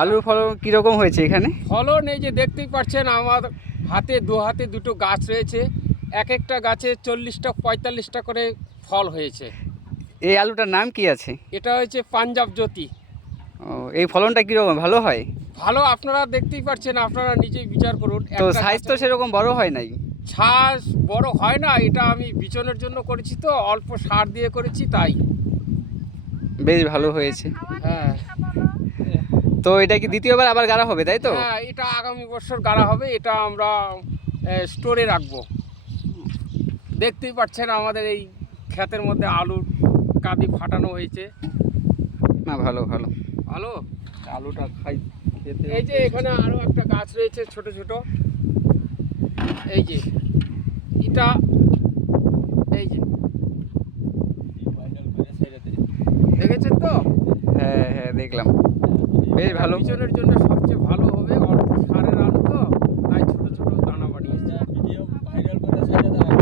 আলুর ফলন কীরকম হয়েছে এখানে? ফলন এই যে দেখতেই পাচ্ছেন, আমার দু হাতে দুটো গাছ রয়েছে, এক একটা গাছে 40টা 45টা করে ফল হয়েছে। এই আলুটার নাম কি আছে? এটা হচ্ছে পাঞ্জাব জ্যোতি। ও, এই ফলনটা কীরকম, ভালো হয়? ভালো, আপনারা দেখতেই পাচ্ছেন, আপনারা নিজেই বিচার করুন। তো একটা সাইজ তো গাছের সেরকম বড় হয় নাই। ছাস বড় হয় না, এটা আমি বিচনের জন্য করেছি, তো অল্প সার দিয়ে করেছি তাই। বেশ ভালো হয়েছে। হ্যাঁ তো এটা কি দ্বিতীয়বার আবার গাড়া হবে, তাই তো? হ্যাঁ, এটা আগামী বছর গাড়া হবে। এটা আমরা স্টোরে রাখবো। দেখতেই পাচ্ছেন আমাদের এই ক্ষেতের মধ্যে আলুর কাঁদি ফাটানো হয়েছে। না, ভালো ভালো। ভালো, আলুটা খাই খেতে। এই যে এখানে আরো একটা গাছ রয়েছে ছোট ছোট, এই যে এটা, এই যে দেখেছেন তো? হ্যাঁ হ্যাঁ, দেখলাম। বেশ ভালো। বিচনের জন্য সবচেয়ে ভালো হবে, অল্প সারের আলু তো, তাই ছোট ছোট দানা বানিয়েছে। ভিডিও ভাইরাল করে ছেড়ে দাও।